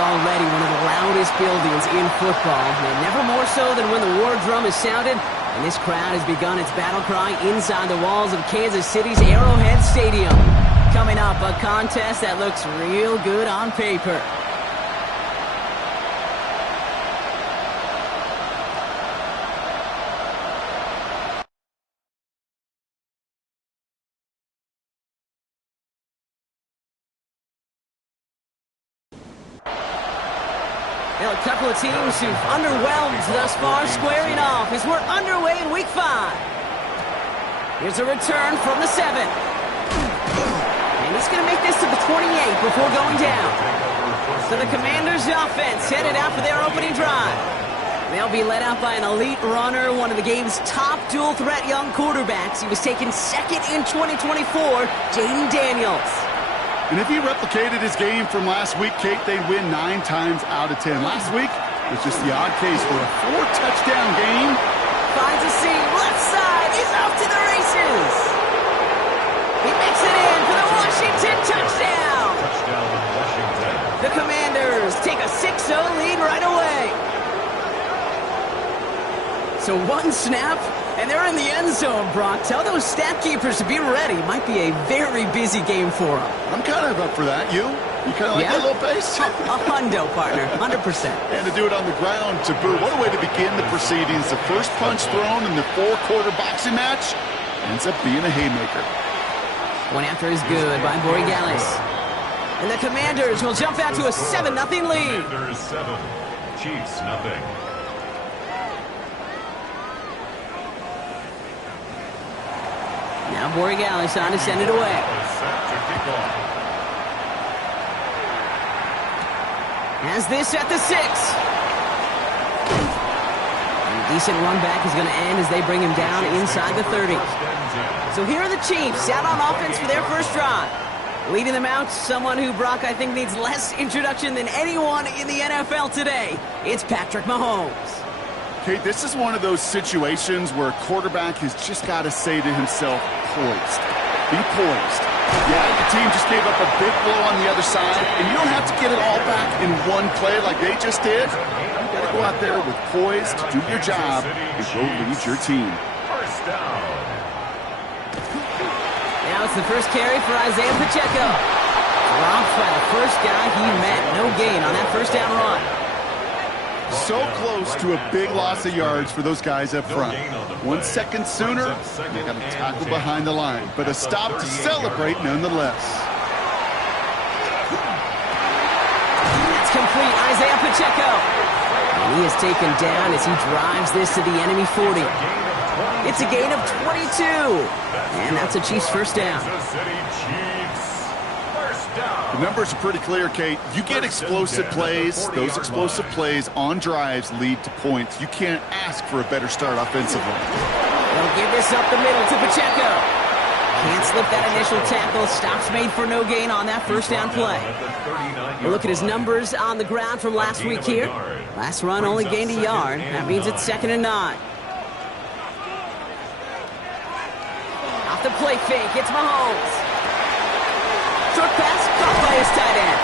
already one of the loudest buildings in football, and never more so than when the war drum is sounded, and this crowd has begun its battle cry inside the walls of Kansas City's Arrowhead Stadium. Coming up, a contest that looks real good on paper. Well, a couple of teams who've underwhelmed thus far squaring off as we're underway in Week 5. Here's a return from the 7. And he's going to make this to the 28 before going down. So the Commanders' offense headed out for their opening drive. They'll be led out by an elite runner, one of the game's top dual-threat young quarterbacks. He was taken second in 2024, Jayden Daniels. And if he replicated his game from last week, Kate, they'd win 9 times out of 10. Last week was just the odd case for a 4-touchdown game. Finds a seam, left side, he's off to the races. He makes it in for the Washington touchdown. Washington. The Commanders take a 6-0 lead right away. So one snap, and they're in the end zone, Brock. Tell those stat keepers to be ready. Might be a very busy game for them. I'm kind of up for that. You kind of like that little pace? A hundo, partner, 100%. And to do it on the ground to boot. What a way to begin the proceedings. The first punch thrown in the 4-quarter boxing match ends up being a haymaker. One after is good by Borregales. And the Commanders will jump out to a 7-0 lead. Commanders 7, Chiefs nothing. Now Borregales on to send it away. Has this at the 6. And a decent run back is going to end as they bring him down inside the 30. So here are the Chiefs out on offense for their first drive. Leading them out, someone who, Brock, I think needs less introduction than anyone in the NFL today. It's Patrick Mahomes. Kate, this is one of those situations where a quarterback has just got to say to himself, poised. Be poised. Yeah, the team just gave up a big blow on the other side, and you don't have to get it all back in one play like they just did. You got to go out there with poise to do your job and go lead your team. First down. Now it's the first carry for Isaiah Pacheco. Dropped by the first guy he met. No gain on that first down run. So close to a big loss of yards for those guys up front. 1 second sooner, they got a tackle behind the line, but a stop to celebrate nonetheless. That's complete, Isaiah Pacheco. And he is taken down as he drives this to the enemy 40. It's a gain of 22. And that's a Chiefs first down. The numbers are pretty clear, Kate. You get explosive plays. Those explosive plays on drives lead to points. You can't ask for a better start offensively. They'll give this up the middle to Pacheco. Can't slip that initial tackle. Stops made for no gain on that first down play. We'll look at his numbers on the ground from last week here. Last run only gained a yard. That means it's 2nd and 9. Off the play fake, it's Mahomes. Short pass, caught by his tight end.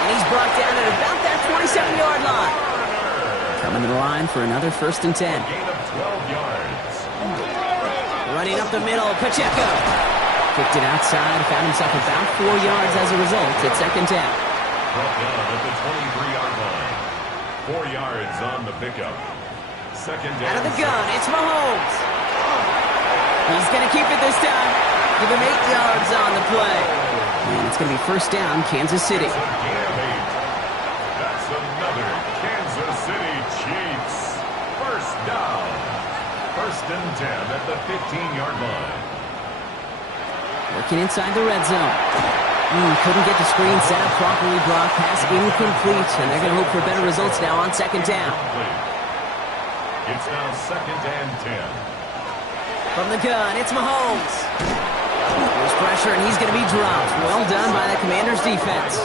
And he's brought down at about that 27-yard line. Coming to the line for another 1st and 10. Gain of 12 yards. Running up the middle, Pacheco. Kicked it outside, found himself about 4 yards as a result at 2nd down. Brought down at the 23-yard line. 4 yards on the pickup. 2nd down. Out of the gun, it's Mahomes. He's going to keep it this time. Give him 8 yards on the play. And it's going to be first down, Kansas City. That's another Kansas City Chiefs. First down. 1st and 10 at the 15-yard line. Working inside the red zone. Couldn't get the screen set up properly, Brock. Pass incomplete, and they're going to hope for better results now on 2nd down. It's now 2nd and 10. From the gun, it's Mahomes. There's pressure, and he's going to be dropped. Well done by the Commanders' defense.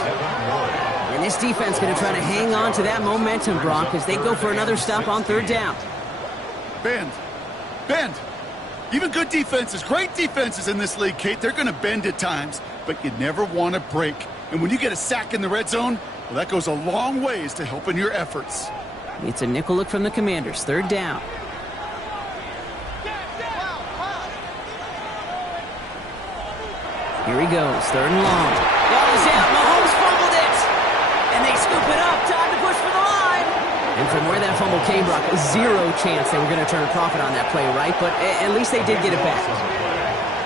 And this defense going to try to hang on to that momentum, Brock, as they go for another stop on 3rd down. Bend. Even good defenses, great defenses in this league, Kate, they're going to bend at times, but you never want to break. And when you get a sack in the red zone, Well, that goes a long ways to helping your efforts. It's a nickel look from the Commanders. Third down. Here he goes. Third and long. Ball is out. Mahomes fumbled it. And they scoop it up. Time to push for the line. And from where that fumble came, Brock, zero chance they were going to turn a profit on that play, right? But at least they did get it back.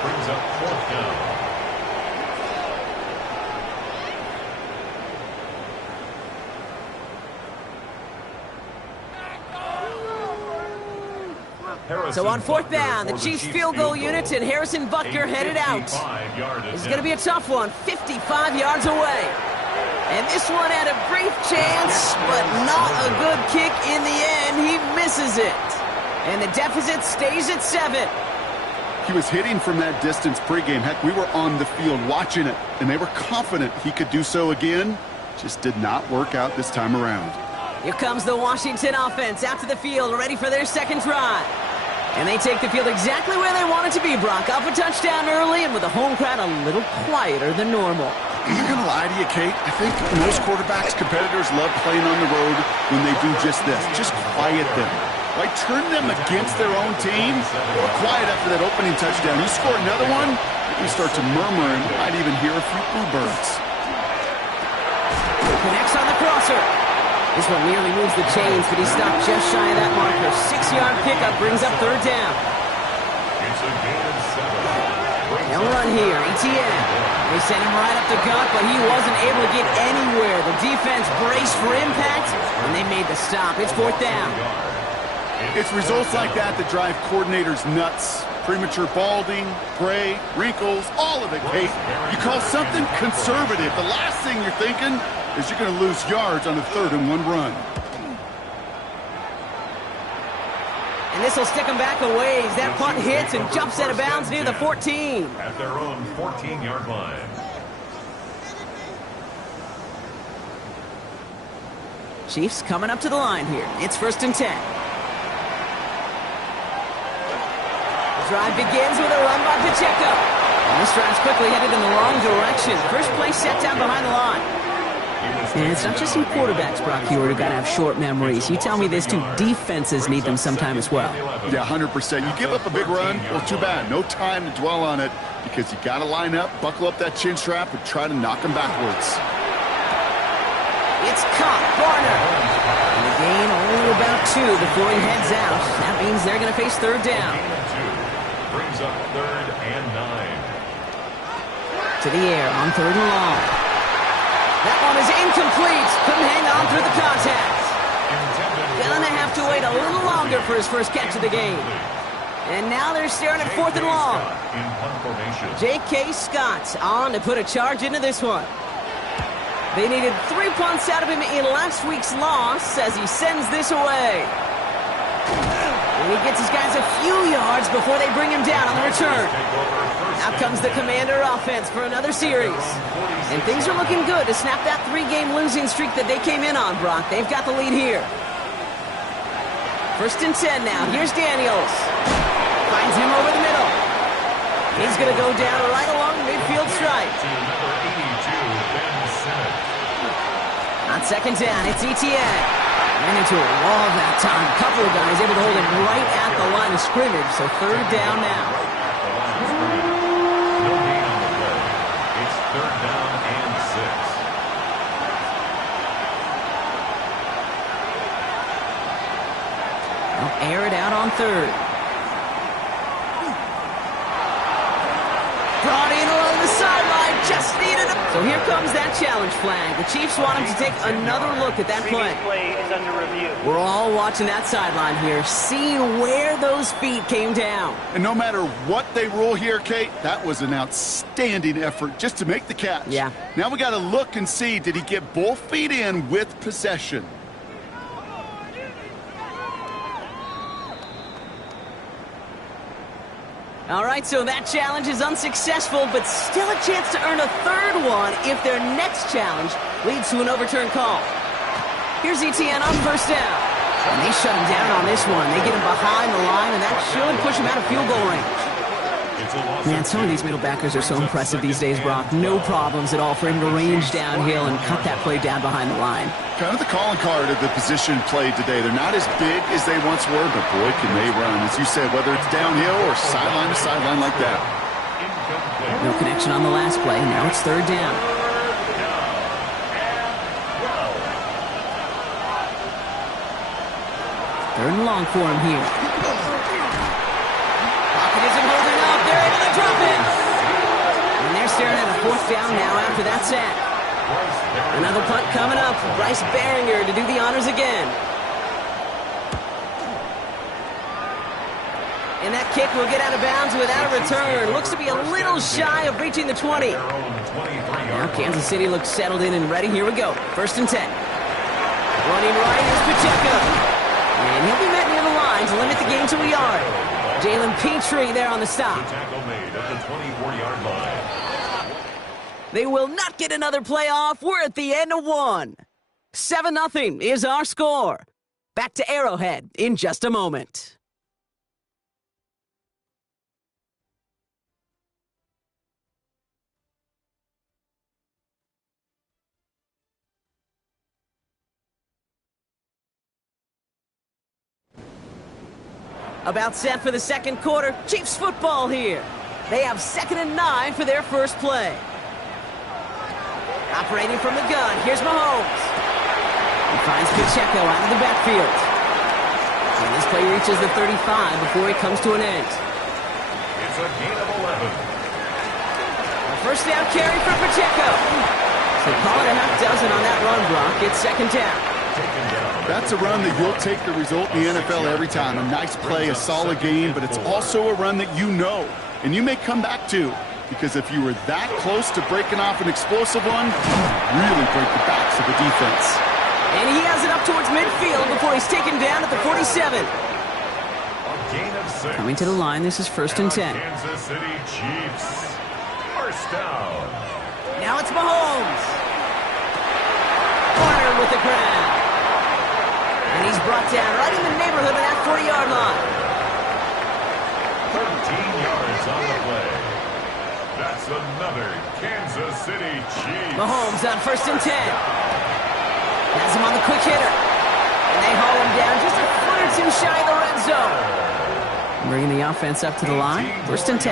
Brings up fourth down. So on fourth down, the Chiefs field goal unit and Harrison Butker headed out. This is going to be a tough one, 55 yards away. And this one had a brief chance, but not a good kick in the end. He misses it. And the deficit stays at 7. He was hitting from that distance pregame. Heck, we were on the field watching it, and they were confident he could do so again. Just did not work out this time around. Here comes the Washington offense out to the field, ready for their second drive. And they take the field exactly where they want it to be, Brock. Off a touchdown early and with the home crowd a little quieter than normal. I'm not going to lie to you, Kate. I think most quarterbacks, competitors love playing on the road when they do just this. Just quiet them. Like, turn them against their own team. They were quiet after that opening touchdown. You score another one, you start to murmur and might even hear a few bluebirds. Connects on the crosser. This one nearly moves the chains, but he stopped just shy of that marker. 6-yard pickup brings up third down. It's a gain of 7. They'll run here. Etienne. They sent him right up the gut, but he wasn't able to get anywhere. The defense braced for impact, and they made the stop. It's fourth down. It's results like that that drive coordinators nuts. Premature balding, gray, wrinkles, all of it, Kate. You call something conservative. The last thing you're thinking is you're going to lose yards on a 3rd and 1 run. And this will stick him back a ways. That punt hits and jumps out of bounds near the 14. At their own 14-yard line. Chiefs coming up to the line here. It's 1st and 10. The drive begins with a run by Pacheco. And this drive's quickly headed in the wrong direction. First play set down behind the line. And it's not just some quarterbacks, Brock Huard, who got to have short memories. You tell me this too, defenses need them sometime as well. Yeah, 100%. You give up a big run, well, too bad. No time to dwell on it because you got to line up, buckle up that chin strap, and try to knock them backwards. It's caught. Garner. And the gain only about 2 before he heads out. That means they're going to face third down. Brings up 3rd and 9. To the air on 3rd and long. That one is incomplete. Couldn't hang on through the contact. Gonna have to wait a little longer for his first catch of the game. And now they're staring at 4th and long. J.K. Scott on to put a charge into this one. They needed 3 punts out of him in last week's loss as he sends this away. And he gets his guys a few yards before they bring him down on the return. Out comes the Commander offense for another series. And things are looking good to snap that 3-game losing streak that they came in on, Brock. They've got the lead here. 1st and 10 now. Here's Daniels. Finds him over the middle. He's going to go down right along midfield stripe. On 2nd down, it's Etienne. Ran into a wall that time. A couple of guys able to hold him right at the line of scrimmage. So 3rd down now. No gain on the play. It's 3rd down and 6. They'll air it out on 3rd. Brought in along the sideline, just needed him. So here comes that challenge flag. The Chiefs want him to take another look at that play. Play is under review. We're all watching that sideline here, seeing where those feet came down. And no matter what they rule here, Kate, that was an outstanding effort just to make the catch. Yeah. Now we got to look and see, did he get both feet in with possession? All right, so that challenge is unsuccessful, but still a chance to earn a 3rd one if their next challenge leads to an overturned call. Here's Etienne on 1st down. And they shut him down on this one. They get him behind the line, and that should push him out of field goal range. It's a loss Man, some of these middle backers are so impressive these days, Brock. No problems at all for him to range downhill and cut that play down behind the line. Kind of the calling card of the position played today. They're not as big as they once were, but boy, can they run. As you said, whether it's downhill or sideline to sideline like that. No connection on the last play. Now it's third down. Third and long for him here. Pocket isn't holding up. They're into the drop-in. And they're staring at a fourth down now after that sack. Another punt coming up for Bryce Baringer to do the honors again. And that kick will get out of bounds without a return. Looks to be a little shy of reaching the 20. Now Kansas City looks settled in and ready. Here we go. First and 10. Running right is Pacheco. And he'll be met near the line to limit the game to a yard. Jalen Petrie there on the stop. Tackle made at the 24-yard line. They will not get another playoff. We're at the end of one. 7-0 is our score. Back to Arrowhead in just a moment. About set for the second quarter. Chiefs football here. They have 2nd and 9 for their first play. Operating from the gun, here's Mahomes. He finds Pacheco out of the backfield. And this play reaches the 35 before it comes to an end. It's a gain of 11. A first down carry for Pacheco. So call it a half dozen on that run block. It's second down. That's a run that you'll take the result in the NFL every time. A nice play, a solid game, but it's also a run that you know and you may come back to, because if you were that close to breaking off an explosive one, you really break the backs of the defense. And he has it up towards midfield before he's taken down at the 47. A gain of 6. Coming to the line, this is first and 10. Kansas City Chiefs. First down. Now it's Mahomes. Cornered with the grab. And he's brought down right in the neighborhood of that 40-yard line. 13 yards on the play. That's another Kansas City Chiefs. Mahomes on first and 10. Has him on the quick hitter. And they haul him down just a foot or two shy of the red zone. Bringing the offense up to the line. First and 10.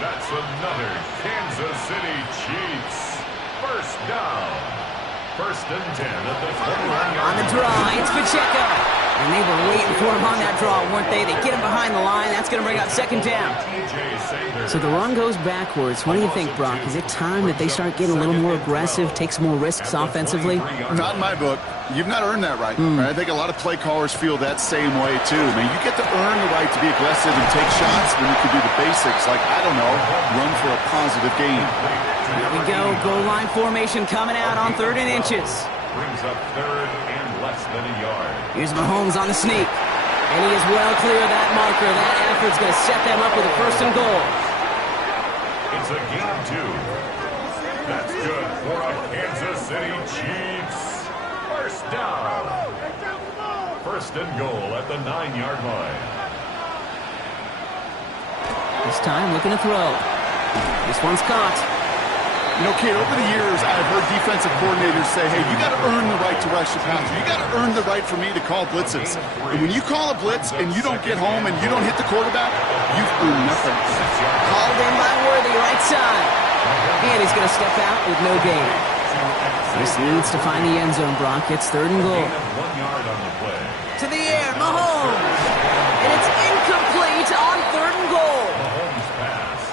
That's another Kansas City Chiefs. First down. First and 10 at the 21-yard line. On the draw, it's Pacheco. And they were waiting for him on that draw, weren't they? They get him behind the line. That's going to bring up second down. So the run goes backwards. What do you think, Brock? Is it time that they start getting a little more aggressive, take some more risks offensively? Not in my book. You've not earned that right. I think a lot of play callers feel that same way, too. I mean, you get to earn the right to be aggressive and take shots when you can do the basics, like, I don't know, run for a positive gain. Here we go. Goal line formation coming out on 3rd and inches. Brings up 3rd and less than a yard. Here's Mahomes on the sneak. And he is well clear of that marker. That effort's going to set them up with a first and goal. It's a gain of 2. That's good for a Kansas City Chiefs. First down. First and goal at the 9-yard line. This time looking to throw. This one's caught. You know, kid, over the years, I've heard defensive coordinators say, hey, you got to earn the right to rush the passer. You got to earn the right for me to call blitzes. And when you call a blitz and you don't get home and you don't hit the quarterback, you've earned nothing. Called in by Worthy, right side. And he's going to step out with no gain. This needs to find the end zone, Brock. It's 3rd and goal. 1 yard on the play. To the air, Mahomes. And it's incomplete on 3rd and goal. Mahomes pass.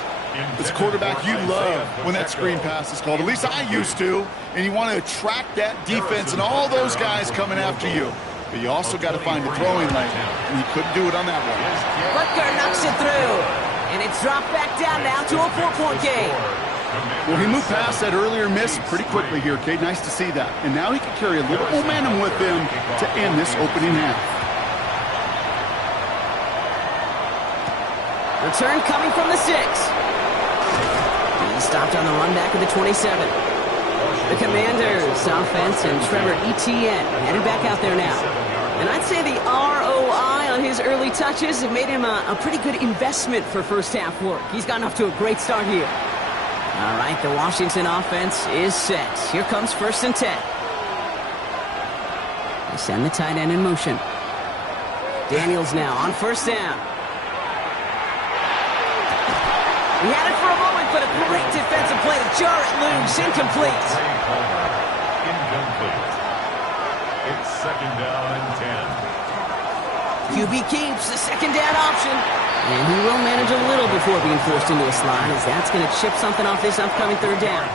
As a quarterback, you love when that screen pass is called. At least I used to. And you want to attract that defense and all those guys coming after you. But you also got to find the throwing lane. And he couldn't do it on that one. Butker knocks it through. And it's dropped back down now to a 4-point game. Well, he moved past that earlier miss pretty quickly here, Kate. Nice to see that. And now he can carry a little momentum with him to end this opening half. Return coming from the 6. He stopped on the run back of the 27. The Commanders, offense, and Trevor Etienne headed back out there now. And I'd say the ROI on on his early touches have made him a pretty good investment for first half work. He's gotten off to a great start here. All right, the Washington offense is set. Here comes 1st and 10. They send the tight end in motion. Daniels now on 1st down. He had it for a moment, but a great defensive play to jar it loose. Incomplete. Incomplete. It's 2nd down and 10. QB keeps the 2nd down option. And he will manage a little before being forced into a slide, as that's going to chip something off this upcoming 3rd down.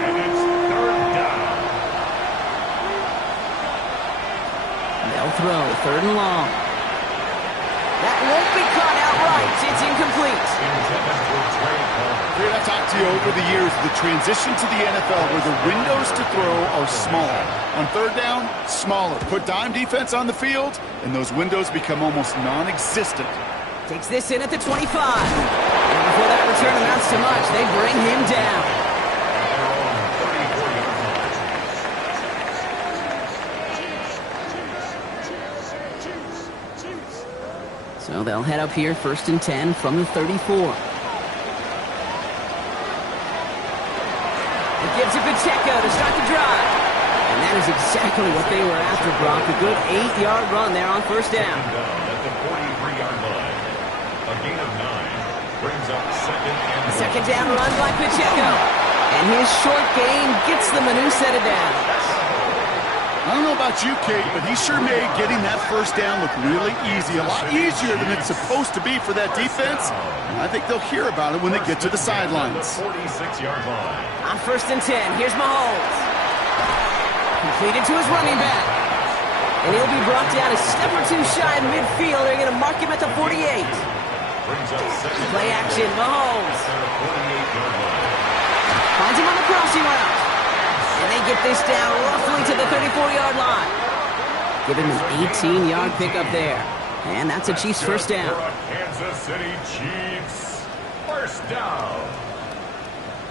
And it's 3rd down. They'll throw 3rd and long. That won't be caught outright. It's incomplete. Fred, I've talked to you over the years, the transition to the NFL where the windows to throw are small. On 3rd down, smaller. Put dime defense on the field, and those windows become almost non-existent. Takes this in at the 25. And before that return amounts to much, they bring him down. So they'll head up here 1st and 10 from the 34. It gives it Pacheco to start the drive. And that is exactly what they were after, Brock. A good 8-yard run there on 1st down. At the 43-yard line. A gain of 9 brings up 2nd and 2nd down run by Pacheco. And his short gain gets them a new set of downs. I don't know about you, Kate, but he sure made getting that 1st down look really easy. A lot easier than it's supposed to be for that defense. And I think they'll hear about it when they get to the sidelines. 46-yard line. On 1st and 10, here's Mahomes. Completed to his running back. And he'll be brought down a step or two shy of midfield. They're going to mark him at the 48. Brings up 2nd. Play action, Mahomes. 48-yard line. Finds him on the crossing route. And they get this down roughly to the 34-yard line. Give him an 18-yard pickup there. And that's a Chiefs 1st down. For a Kansas City Chiefs 1st down.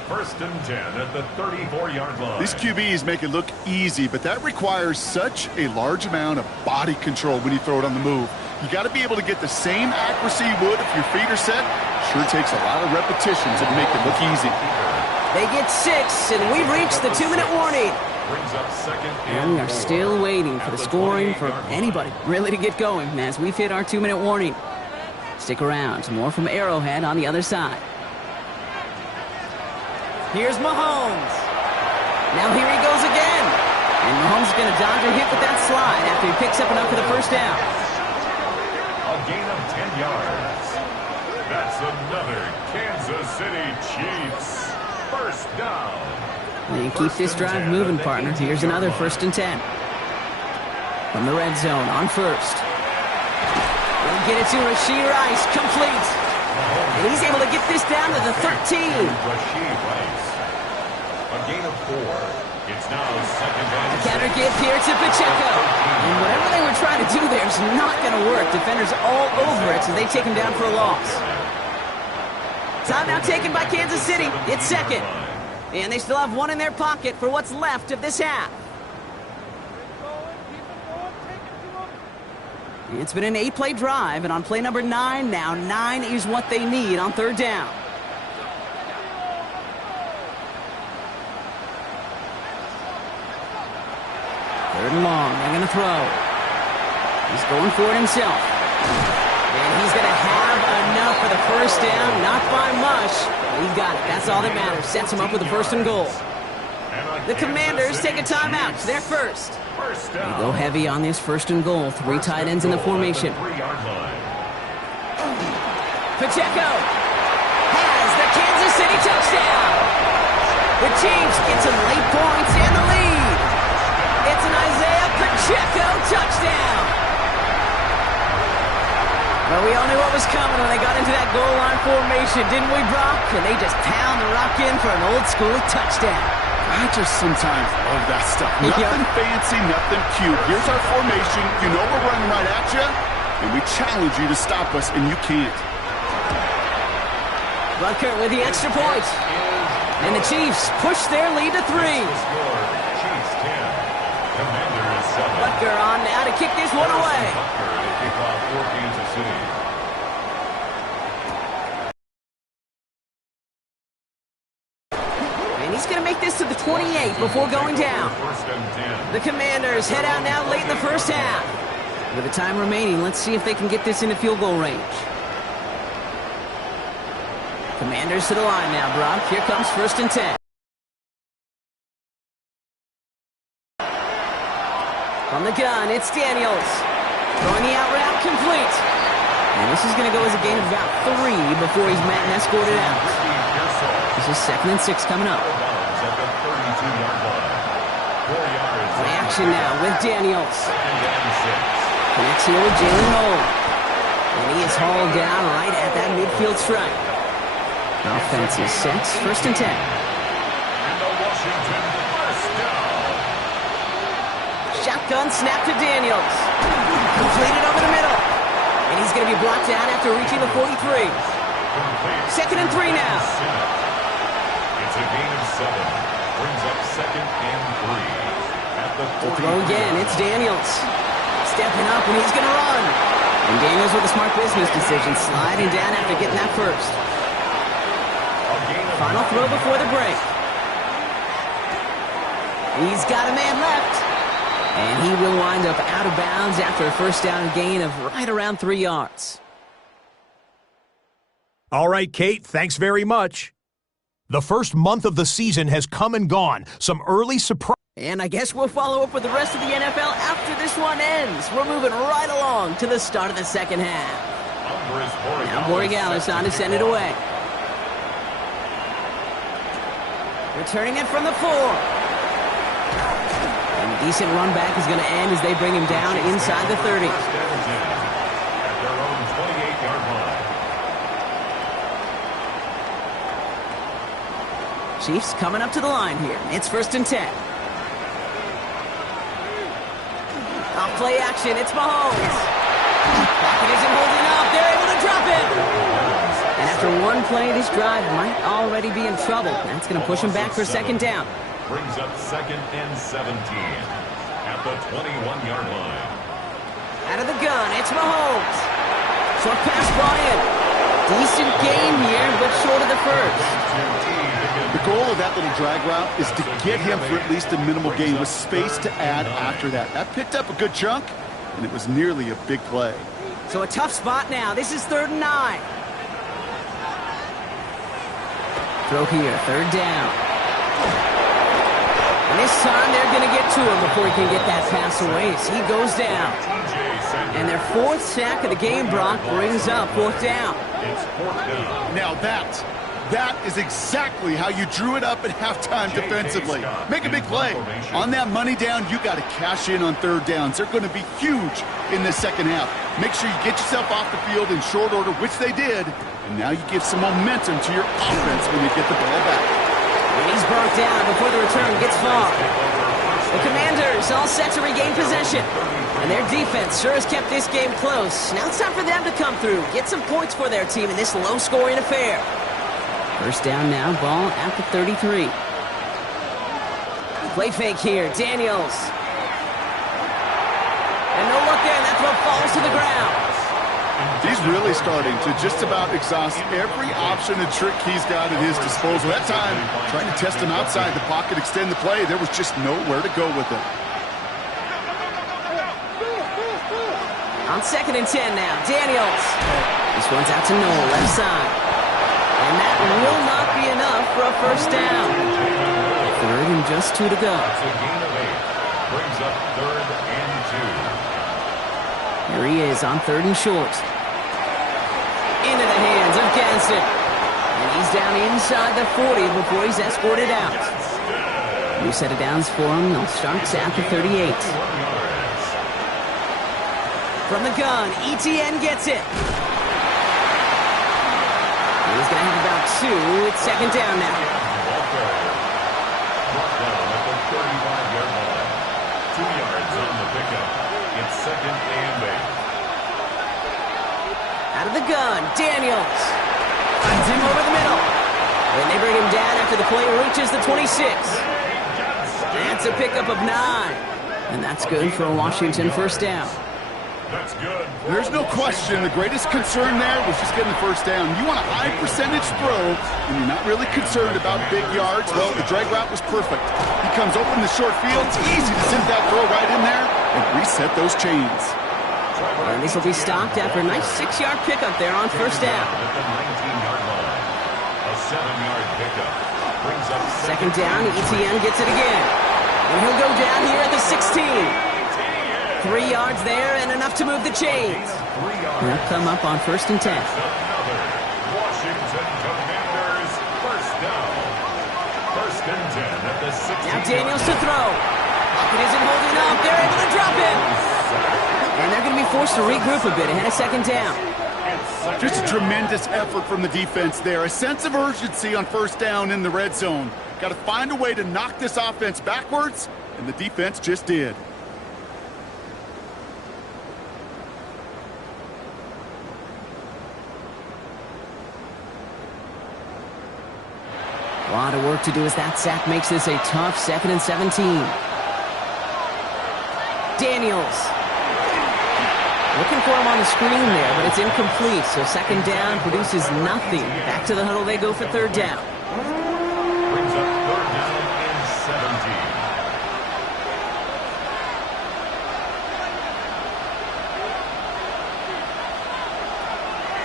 1st and 10 at the 34-yard line. These QBs make it look easy, but that requires such a large amount of body control when you throw it on the move. You got to be able to get the same accuracy you would if your feet are set. Sure takes a lot of repetitions to make it look easy. They get 6, and we've reached the 2-minute warning. Brings up 2nd And we are still waiting for the scoring for anybody really to get going as we've hit our 2-minute warning. Stick around. More from Arrowhead on the other side. Here's Mahomes. Now here he goes again. And Mahomes is going to dodge a hit with that slide after he picks up enough for the 1st down. A gain of 10 yards. That's another Kansas City Chiefs 1st down. They keep this drive moving, partner. Here's another 1st and 10. From the red zone on 1st. We'll get it to Rashee Rice. Complete. And he's able to get this down to the 13. Rashee Rice. A gain of 4. It's now 2nd and 6. Counter give here to Pacheco. And whatever they were trying to do there is not going to work. Defenders all over it, so they take him down for a loss. Timeout taken by Kansas City. It's 2nd. And they still have 1 in their pocket for what's left of this half. It's been an 8-play drive, and on play number 9, now 9 is what they need on 3rd down. Third and long, they're going to throw. He's going for it himself. And he's going to have enough for the 1st down, not by much. But he got it, that's all that matters. Sets him up with a 1st and goal. The Commanders take a timeout. They're 1st. They go heavy on this 1st and goal. 3 tight ends in the formation. Pacheco has the Kansas City touchdown. The Chiefs get some late points and the lead. It's an Isaiah Pacheco touchdown. Well, we all knew what was coming when they got into that goal line formation, didn't we, Brock? And they just pound the rock in for an old-school touchdown. I just sometimes love that stuff. Nothing fancy, nothing cute. Here's our formation. You know we're running right at you, and we challenge you to stop us, and you can't. Butker with the extra point. And the Chiefs push their lead to 3. Butker on now to kick this one away. for Kansas City. And he's going to make this to the 28 before going down. First and 10. The Commanders head out now late in the first half. With the time remaining, let's see if they can get this into field goal range. Commanders to the line now, Brock. Here comes first and 10. From the gun, it's Daniels. Throwing the out route complete. And this is going to go as a gain of about 3 before he's met and escorted out. This is 2nd and 6 coming up. Play action now with Daniels. Connects here with Jalen Noel. And he is hauled down right at that midfield stripe. Offense is set. First and 10. And the Washington first down. Shotgun snap to Daniels. Completed over the middle. And he's going to be brought down after reaching the 43. 2nd and 3 now. It's a gain of 7. Brings up 2nd and 3. At the To throw again, it's Daniels. Stepping up, and he's going to run. And Daniels with a smart business decision, sliding down after getting that first. Final throw before the break. He's got a man left. And he will wind up out of bounds after a first down gain of right around 3 yards. All right, Kate, thanks very much. The first month of the season has come and gone. Some early surprise. And I guess we'll follow up with the rest of the NFL after this one ends. We're moving right along to the start of the second half. Now Borregales on to send it away. Returning it from the 4. And a decent run back is going to end as they bring him down inside the 30. At their own 28-yard line. Chiefs coming up to the line here. It's first and 10. Off play action, it's Mahomes. Pocket isn't holding up. They're able to drop it. And after one play, this drive might already be in trouble. That's going to push him back for second down. Brings up 2nd and 17 at the 21-yard line. Out of the gun, it's Mahomes. Short pass brought in. Decent gain here, but short of the first. The goal of that little drag route is to get him for at least a minimal gain with space to add after that. That picked up a good chunk, and it was nearly a big play. So a tough spot now. This is 3rd and 9. Throw here, 3rd down. And this time they're going to get to him before he can get that pass away as he goes down. And their 4th sack of the game, Brock, brings up 4th down. It's 4th down. Now that is exactly how you drew it up at halftime defensively. Make a big play. On that money down, you got to cash in on 3rd downs. They're going to be huge in the second half. Make sure you get yourself off the field in short order, which they did. And now you give some momentum to your offense when you get the ball back. And he's brought down before the return gets far. The Commanders all set to regain possession. And their defense sure has kept this game close. Now it's time for them to come through, get some points for their team in this low-scoring affair. First down now, ball at the 33. Play fake here, Daniels. And no look there, and that throw falls to the ground. He's really starting to just about exhaust every option and trick he's got at his disposal. That time, trying to test him outside the pocket, extend the play, there was just nowhere to go with it. On 2nd and 10 now, Daniels. This one's out to Noel, left side. And that will not be enough for a first down. 3rd and just 2 to go. It's a gain of 8. Brings up 3rd and 2. Here he is on 3rd and short. Into the hands of Gadsden. And he's down inside the 40 before he's escorted out. New set of downs for him. They'll start at the 38. From the gun, ETN gets it. He's going to have about 2. It's second down now. Brought down at the 35-yard line. 2 yards on the pickup. It's 2nd and 8. Out of the gun, Daniels. Finds him over the middle. And they bring him down after the play reaches the 26. That's a pickup of 9. And that's good for a Washington first down. That's good. There's no question. The greatest concern there was just getting the first down. You want a high percentage throw, and you're not really concerned about big yards. Well, the drag route was perfect. He comes open the short field. It's easy to send that throw right in there and reset those chains. And this will be stopped after a nice 6-yard pickup there on first down. At the 19-yard line. A 7-yard pickup. Brings up Second down, Etienne gets it again. And he'll go down here at the 16. 3 yards there and enough to move the chains. They'll come up on first and 10. Another Washington Commanders first down. First and 10 at the 16. Now Daniels to throw. Lockett isn't holding up. They're able to drop him. And they're going to be forced to regroup a bit ahead of second down. Just a tremendous effort from the defense there. A sense of urgency on first down in the red zone. Got to find a way to knock this offense backwards, and the defense just did. A lot of work to do as that sack makes this a tough 2nd and 17. Daniels. Looking for him on the screen there, but it's incomplete. So second down produces nothing. Back to the huddle they go for third down. Brings up third down and 17.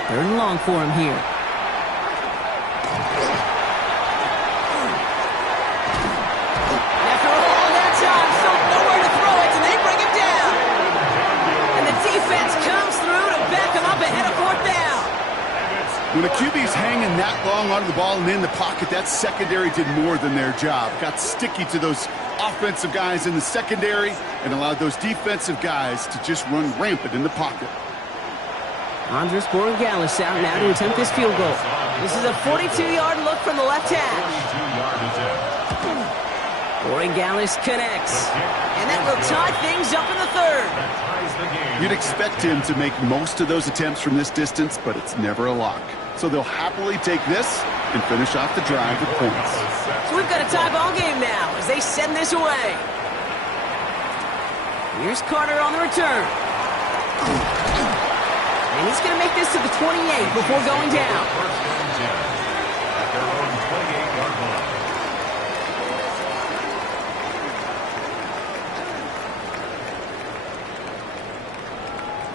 Third and long for him here. After all that time, still nowhere to throw it, and they bring him down. And the defense comes through to back him up ahead of fourth down. When a QB's hanging that long onto the ball and in the pocket, that secondary did more than their job. Got sticky to those offensive guys in the secondary and allowed those defensive guys to just run rampant in the pocket. Andres Borregales out now to attempt this field goal. This is a 42-yard look from the left hash. 42-yard attempt. Borregales connects. And that will tie things up in the third. That ties the game. You'd expect him to make most of those attempts from this distance, but it's never a lock. So they'll happily take this and finish off the drive with points. So we've got a tie ball game now as they send this away. Here's Carter on the return. And he's going to make this to the 28 before going down. First and 10 at their own 28-yard line.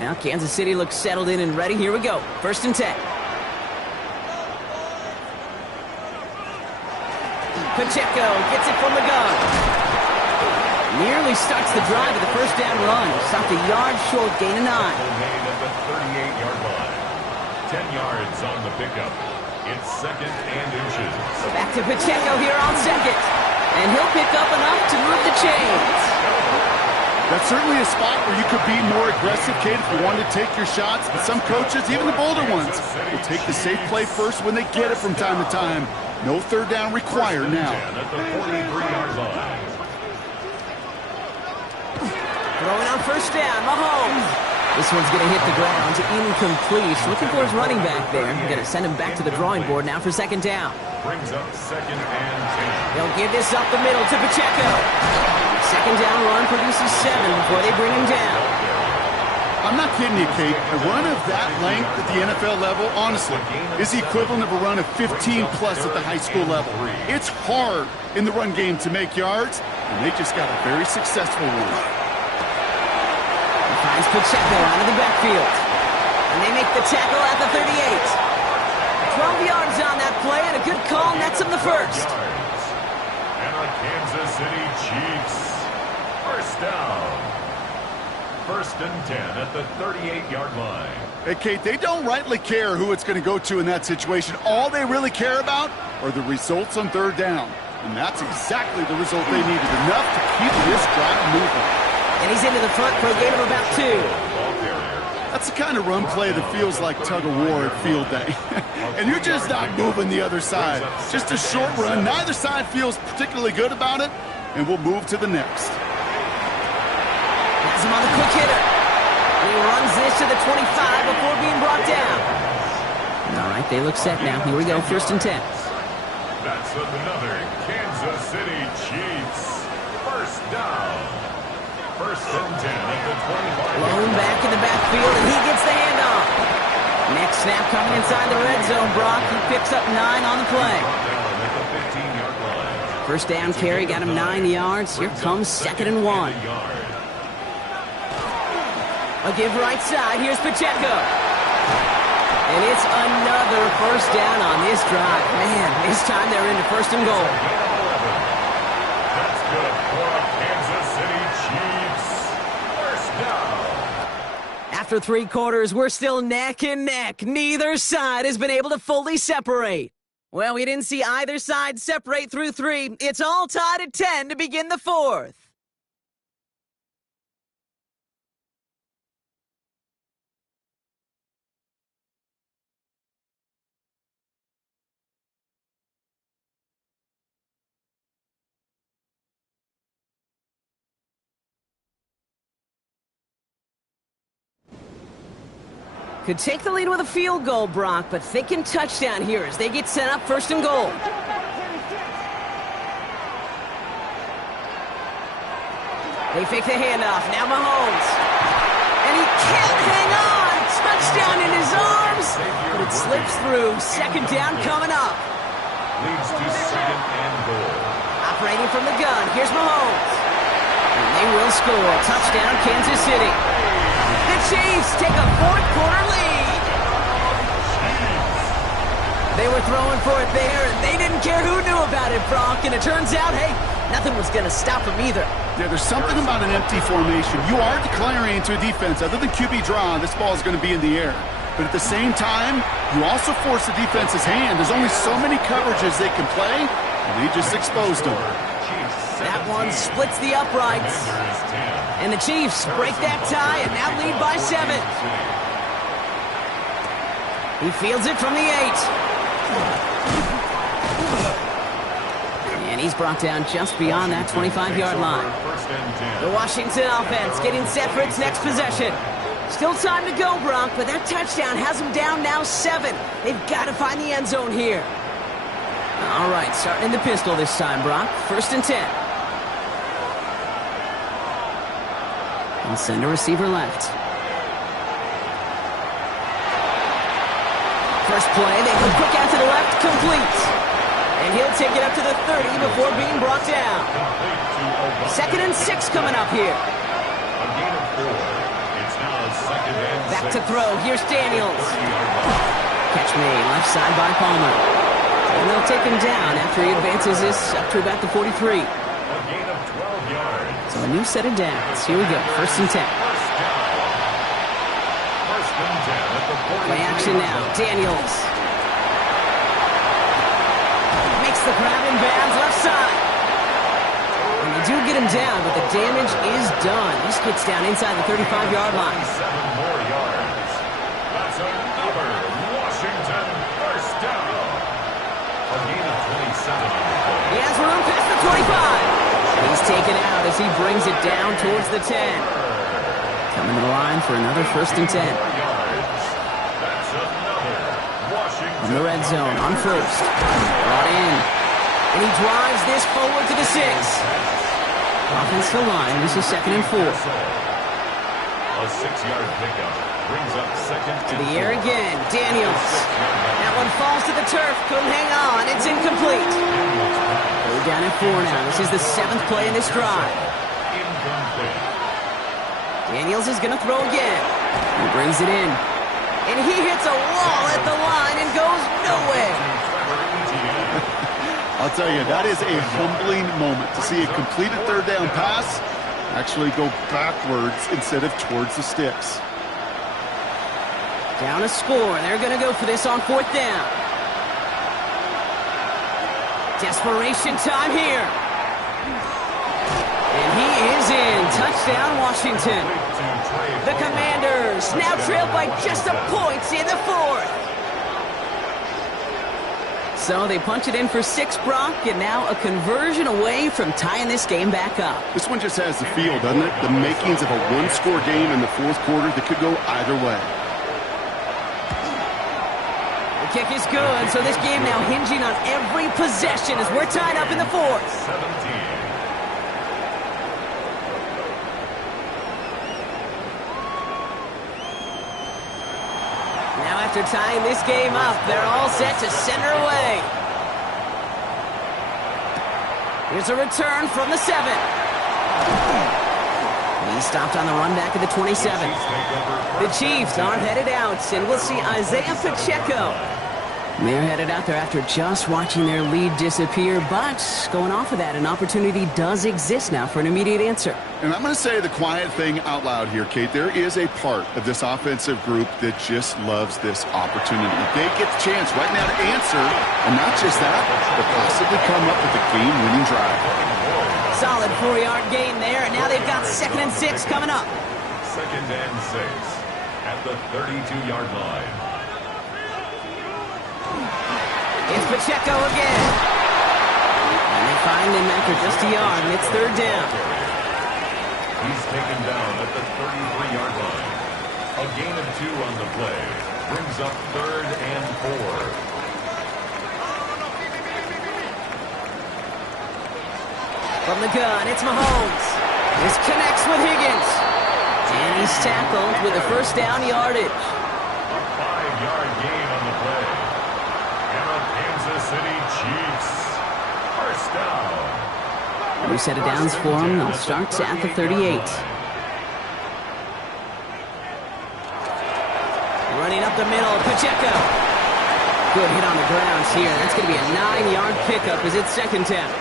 Now Kansas City looks settled in and ready. Here we go. First and 10. Pacheco gets it from the gun. Nearly starts the drive with the first down run. Stopped a yard short, gain of 9. Made at the 38-yard line. 10 yards on the pickup. It's second and inches. Back to Pacheco here on second. And he'll pick up enough to move the chains. That's certainly a spot where you could be more aggressive, Kate, if you wanted to take your shots. But some coaches, even the bolder ones, will take the safe play first when they get it from time to time. No third down required now. At the 43-yard line. Throwing on first down, Mahomes. This one's going to hit the ground. Incomplete. Looking for his running back there. Going to send him back to the drawing board now for second down. Brings up second and 10. They'll give this up the middle to Pacheco. Second down run produces 7 before they bring him down. I'm not kidding you, Kate. A run of that length at the NFL level, honestly, is the equivalent of a run of 15-plus at the high school level. It's hard in the run game to make yards, and they just got a very successful one. He finds Pacheco out of the backfield. And they make the tackle at the 38. 12 yards on that play, and a good call nets him the first. And the Kansas City Chiefs. First down. First and 10 at the 38-yard line. Hey, Kate, they don't rightly care who it's going to go to in that situation. All they really care about are the results on third down. And that's exactly the result they needed. Enough to keep this drive moving. And he's into the front for a gain of about 2. That's the kind of run play that feels like tug-of-war at field day. And you're just not moving the other side. Just a short run. Neither side feels particularly good about it. And we'll move to the next. Has him on the quick hitter. And he runs this to the 25 before being brought down. All right, they look set now. Here we go, first and 10. That's another Kansas City Chiefs. First down. First and 10 at the 25. Blown back in the backfield, and he gets the handoff. Next snap coming inside the red zone, Brock. He picks up 9 on the play. At the 15-yard line. First down carry got him 9 yards. Here comes 2nd and 1. A give right side. Here's Pacheco. And it's another first down on this drive. Man, this time they're into 1st and goal. That's good for a Kansas City Chiefs. First down. After 3 quarters, we're still neck and neck. Neither side has been able to fully separate. Well, we didn't see either side separate through 3. It's all tied at 10 to begin the 4th. Could take the lead with a field goal, Brock, but thinking touchdown here as they get set up 1st and goal. They fake the handoff. Now Mahomes. And he can't hang on. Touchdown in his arms. But it slips through. 2nd down coming up. Leads to 2nd and goal. Operating from the gun. Here's Mahomes. And they will score. Touchdown, Kansas City. The Chiefs take a 4th quarter lead. They were throwing for it there, and they didn't care who knew about it, Brock. And it turns out, hey, nothing was going to stop them either. Yeah, there's something about an empty formation. You are declaring to a defense, other than QB draw, this ball is going to be in the air. But at the same time, you also force the defense's hand. There's only so many coverages they can play, and they just exposed them. That one splits the uprights. And the Chiefs break that tie and now lead by 7. He fields it from the 8. And he's brought down just beyond that 25-yard line. The Washington offense getting set for its next possession. Still time to go, Brock, but that touchdown has them down now 7. They've got to find the end zone here. All right, starting in the pistol this time, Brock. 1st and 10. And send a receiver left. First play, they go quick out to the left, complete. And he'll take it up to the 30 before being brought down. 2nd and 6 coming up here. A gain of 4. It's now 2nd and 6. Back to throw, here's Daniels. Catch made, left side by Palmer. And they'll take him down after he advances this up to about the 43. A gain of 12 yards. So a new set of downs. Here we go, 1st and 10. First and 10 at the 43. Play action now, Daniels. Makes the grab in bounds, left side. And they do get him down, but the damage is done. This gets down inside the 35-yard line. 7 more yards. That's another Washington first down. A gain of 27 on the play. He has room past the 25. He's taken out as he brings it down towards the 10. Coming to the line for another 1st and 10. That's another Washington. In the red zone on 1st. Brought in. And he drives this forward to the 6. Offensive line, this is 2nd and 4. A 6-yard pickup brings up 2nd To the air again, Daniels. That one falls to the turf, couldn't hang on, it's incomplete. We're down at 4 now, this is the 7th play in this drive. Incomplete. Daniels is gonna throw again. He brings it in. And he hits a wall at the line and goes nowhere. I'll tell you, that is a humbling moment to see a completed 3rd down pass actually go backwards instead of towards the sticks. Down a score. They're going to go for this on 4th down. Desperation time here. And he is in. Touchdown, Washington. The Commanders now trail by just a point in the 4th. So they punch it in for 6, Brock, and now a conversion away from tying this game back up. This one just has the feel, doesn't it? The makings of a one-score game in the 4th quarter that could go either way. The kick is good, so this game now hinging on every possession as we're tied up in the 4th. 17. after tying this game up. They're all set to center away. Here's a return from the 7. He stopped on the run back at the 27. The Chiefs are headed out, and we'll see Isaiah Pacheco. They're headed out there after just watching their lead disappear, but going off of that, an opportunity does exist now for an immediate answer. And I'm going to say the quiet thing out loud here, Kate. There is a part of this offensive group that just loves this opportunity. They get the chance right now to answer, and not just that, but possibly come up with a game-winning drive. Solid 4-yard gain there, and now they've got 2nd and 6 coming up. 2nd and 6 at the 32-yard line. It's Pacheco again. And they find him after just a yard, and it's 3rd down. He's taken down at the 33-yard line. A gain of 2 on the play. Brings up 3rd and 4. From the gun, it's Mahomes. This connects with Higgins. And he's tackled with the 1st down yardage. A 5-yard gain on the play. And the Kansas City Chiefs. 1st down. New set of downs for him. They'll start at the 38. Running up the middle, Pacheco. Good hit on the ground here. That's going to be a 9-yard pickup as it's 2nd down.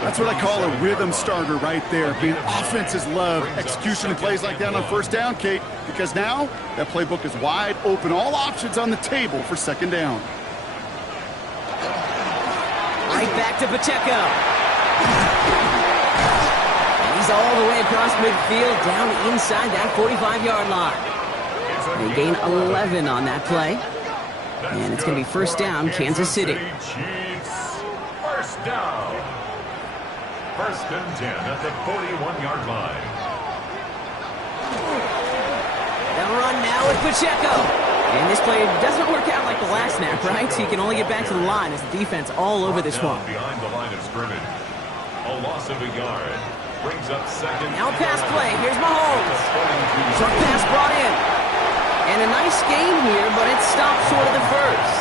That's what I call a rhythm starter right there. Being offenses love execution and plays like that on 1st down, Kate, because now that playbook is wide open. All options on the table for 2nd down. Right back to Pacheco. And he's all the way across midfield, down inside that 45-yard line. They gain 11 on that play. And it's going to be 1st down, Kansas City. Chiefs. 1st down. 1st and 10 at the 41-yard line. They'll run now with Pacheco. And this play doesn't work out like the last snap, right? So you can only get back to the line as the defense all over this one. Behind the line of scrimmage. A loss of a yard. Brings up 2nd. Now pass play. Here's Mahomes. Short pass brought in. And a nice gain here, but it stopped short of the 1st.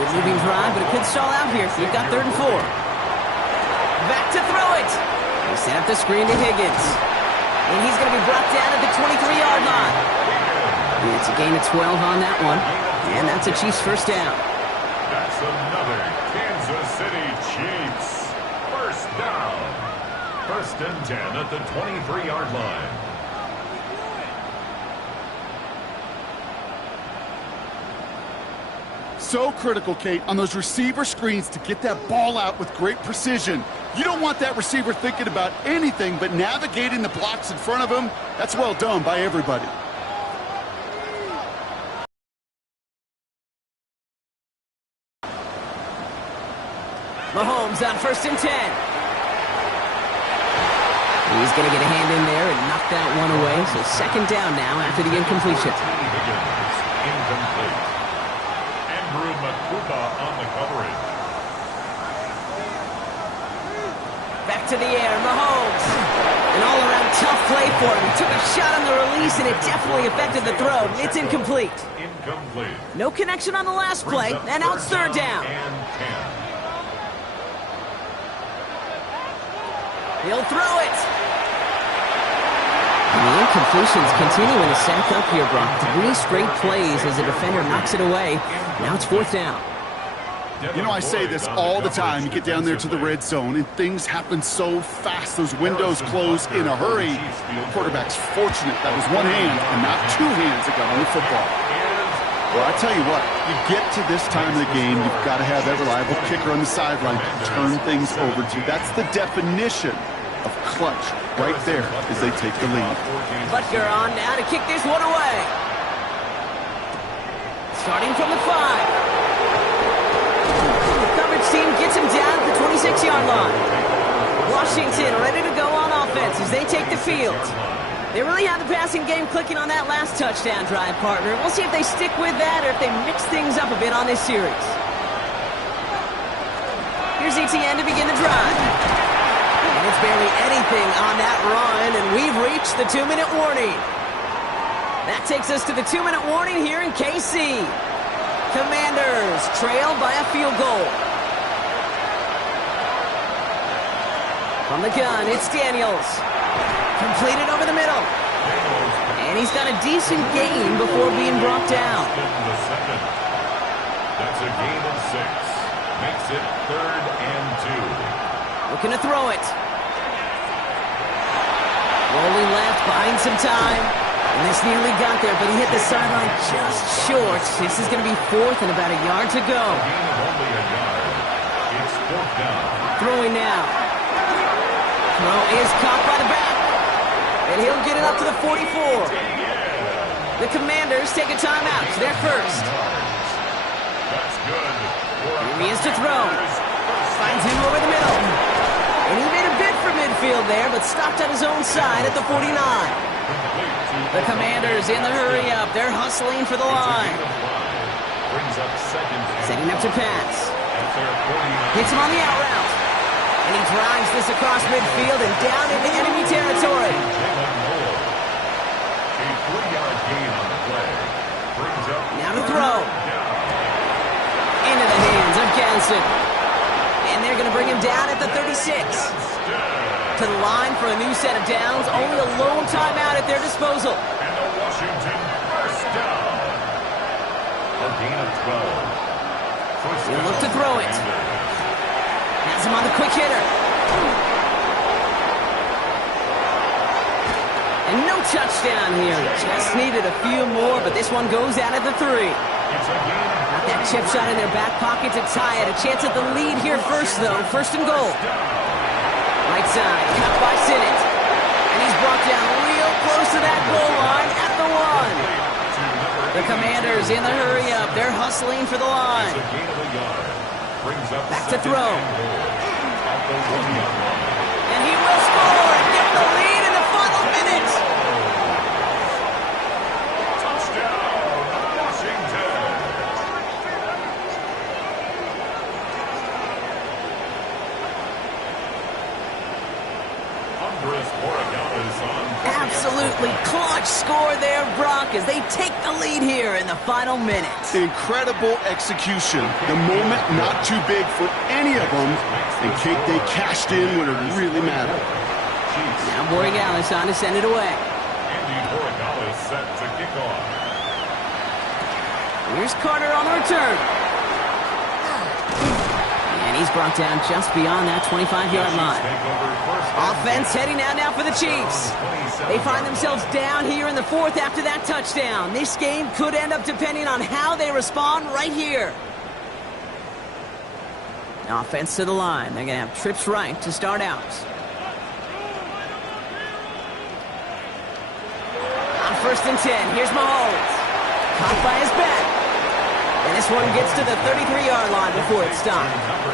Good moving drive, but it could stall out here. So you've got 3rd and 4. Back to throw it. They set up the screen to Higgins. And he's going to be brought down at the 23-yard line. And it's a gain of 12 on that one. And that's a Chiefs 1st down. That's another Kansas City Chiefs 1st down. 1st and 10 at the 23-yard line. So critical, Kate, on those receiver screens to get that ball out with great precision. You don't want that receiver thinking about anything but navigating the blocks in front of him. That's well done by everybody. Mahomes on 1st and 10. He's going to get a hand in there and knock that one away. So 2nd down now after the incompletion. Incomplete. Andrew Makuba on the coverage. Back to the air, Mahomes. An all-around tough play for him. He took a shot on the release, and it definitely affected the throw. It's incomplete. Incomplete. No connection on the last play, and now it's 3rd down. And 10. He'll throw it. And the incompletions continuing to stack up here, Brock. 3 straight plays as a defender knocks it away. Now it's 4th down. You know, I say this all the time. You get down there to the red zone, and things happen so fast. Those windows close in a hurry. The quarterback's fortunate that was one hand and not 2 hands that got on the football. Well, I tell you what, you get to this time of the game, you've got to have that reliable kicker on the sideline to turn things over to. That's the definition of clutch right there as they take the lead. Butker on now to kick this one away. Starting from the 5. The coverage team gets him down at the 26-yard line. Washington ready to go on offense as they take the field. They really have the passing game clicking on that last touchdown drive, partner. We'll see if they stick with that or if they mix things up a bit on this series. Here's ETN to begin the drive. And it's barely anything on that run, and we've reached the 2-minute warning. That takes us to the 2-minute warning here in KC. Commanders trail by a field goal. From the gun, it's Daniels. Completed over the middle. And he's got a decent gain before being brought down. That's a gain of 6. Makes it 3rd and 2. Looking to throw it. Rolling left, buying some time. And this nearly got there, but he hit the sideline just short. This is going to be 4th and about a yard to go. A gain of only a yard. It's 4th down. Throwing now. Throw is caught by the back. And he'll get it up to the 44. The Commanders take a timeout. It's their first. That's good. Here he is to throw. Finds him over the middle. And he made a bid for midfield there, but stopped at his own side at the 49. The Commanders in the hurry-up. They're hustling for the line. Brings up 2nd. Setting up to pass. At their 49. Hits him on the out route. And he drives this across midfield and down into enemy territory. A 3-yard gain on the play. Brings up Now to throw. Into the hands of Ganson. And they're going to bring him down at the 36. To the line for a new set of downs. Only a lone timeout at their disposal. And the Washington first down. A gain of 12. First He'll down. look to throw it. Has him on the quick hitter. And no touchdown here. Just needed a few more, but this one goes out at the 3. It's a gain. Got that chip shot in their back pocket to tie it. A chance at the lead here first, though. 1st and goal. Right side, cut by Sinnott. And he's brought down real close to that goal line at the 1. The Commanders in the hurry-up. They're hustling for the line. It's a gain of a yard. Brings up Back to 2nd throw. and goal. At the 1-yard line. And he will score and get the lead in the final minute. Touchdown, Washington. Andres Borregales on. Absolutely clutch score there, Brock, as they take the lead here in the final minute. Incredible execution. The moment not too big for any of them. And they cashed in when it really mattered. Now Borregales on to send it away. Andy Borregales set to kick off. Here's Carter on the return. And he's brought down just beyond that 25-yard line. Take over first down. Offense heading out now for the Chiefs. They find themselves down here in the 4th after that touchdown. This game could end up depending on how they respond right here. Offense to the line. They're going to have trips right to start out. On 1st and 10, here's Mahomes. Caught by his back. And this one gets to the 33-yard line before it's stopped. Number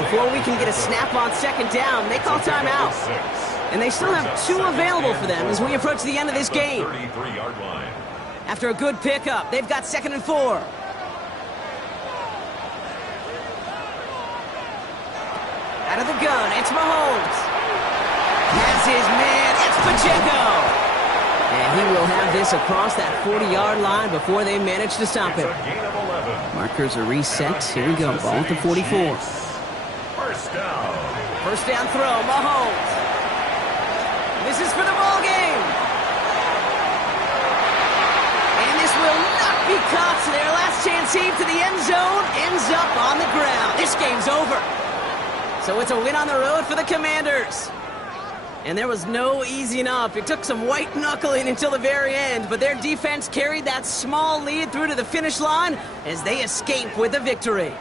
10, Before we can get a snap on 2nd down, they call timeout. 6. And they still have 2 available for them as we approach the end of this game. 33-yard line. After a good pickup, they've got 2nd and 4. Out of the gun, it's Mahomes. Has his man, it's Pacheco. And he will have this across that 40-yard line before they manage to stop It's him. a gain of 11. Markers are reset. Here we go, ball at the 44. First down. First down throw, Mahomes. This is for the ball game. And this will not be caught. So their last chance heave to the end zone ends up on the ground. This game's over. So it's a win on the road for the Commanders. And there was no easing up. It took some white knuckling until the very end, but their defense carried that small lead through to the finish line as they escape with the victory.